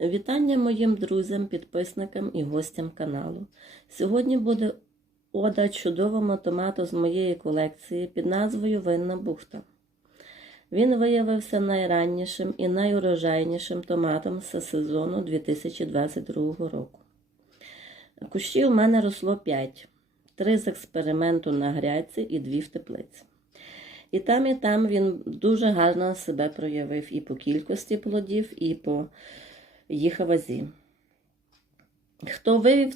Вітання моїм друзям, підписникам і гостям каналу. Сьогодні буде ода чудовому томату з моєї колекції під назвою Винна бухта. Він виявився найраннішим і найурожайнішим томатом з сезону 2022 року. Кущів у мене росло 5, 3 з експерименту на грядці і 2 в теплиці. І там, і там він дуже гарно себе проявив і по кількості плодів, і по їх вазі. Хто вивів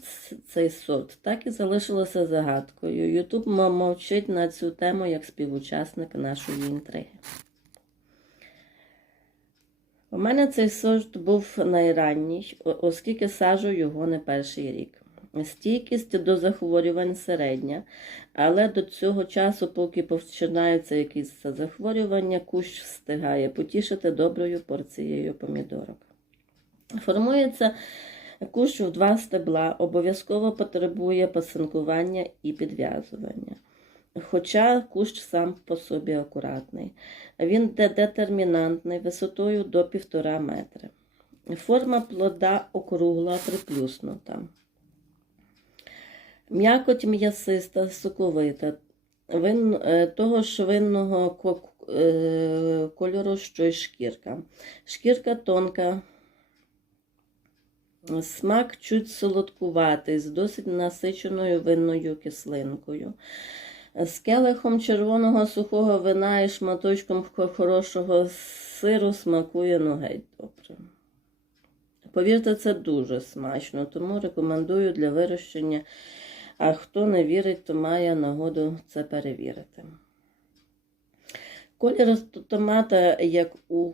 цей сорт, так і залишилося загадкою. Ютуб мовчить на цю тему як співучасник нашої інтриги. У мене цей сорт був найранній, оскільки саджу його не перший рік. Стійкість до захворювань середня, але до цього часу, поки починаються якісь захворювання, кущ встигає потішити доброю порцією помідорок. Формується кущ в два стебла, обов'язково потребує пасинкування і підв'язування. Хоча кущ сам по собі акуратний. Він детермінантний висотою до 1,5 метри. Форма плода округла приплюснута. М'якоть м'ясиста, соковита, вин, е, того ж винного е, кольору, що й шкірка. Шкірка тонка, смак чуть солодкуватий, з досить насиченою винною кислинкою. З келихом червоного сухого вина і шматочком хорошого сиру смакує ну геть добре. Повірте, це дуже смачно, тому рекомендую для вирощення. А хто не вірить, то має нагоду це перевірити. Колір томата, як у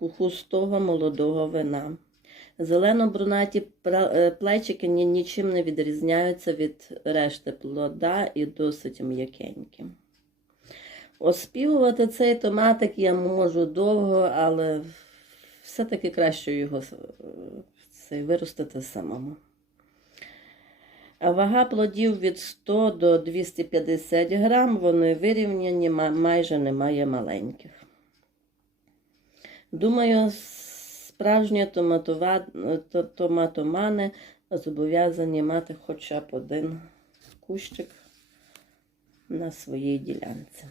густого молодого вина. Зелено-брунаті е, плечики нічим не відрізняються від решти плода і досить м'якенькі. Оспівувати цей томатик я можу довго, але все-таки краще його е, цей, виростити самому. Вага плодів від 100 до 250 грам, вони вирівняні, майже немає маленьких. Думаю, справжні томатова... томатомани зобов'язані мати хоча б один кущик на своїй ділянці.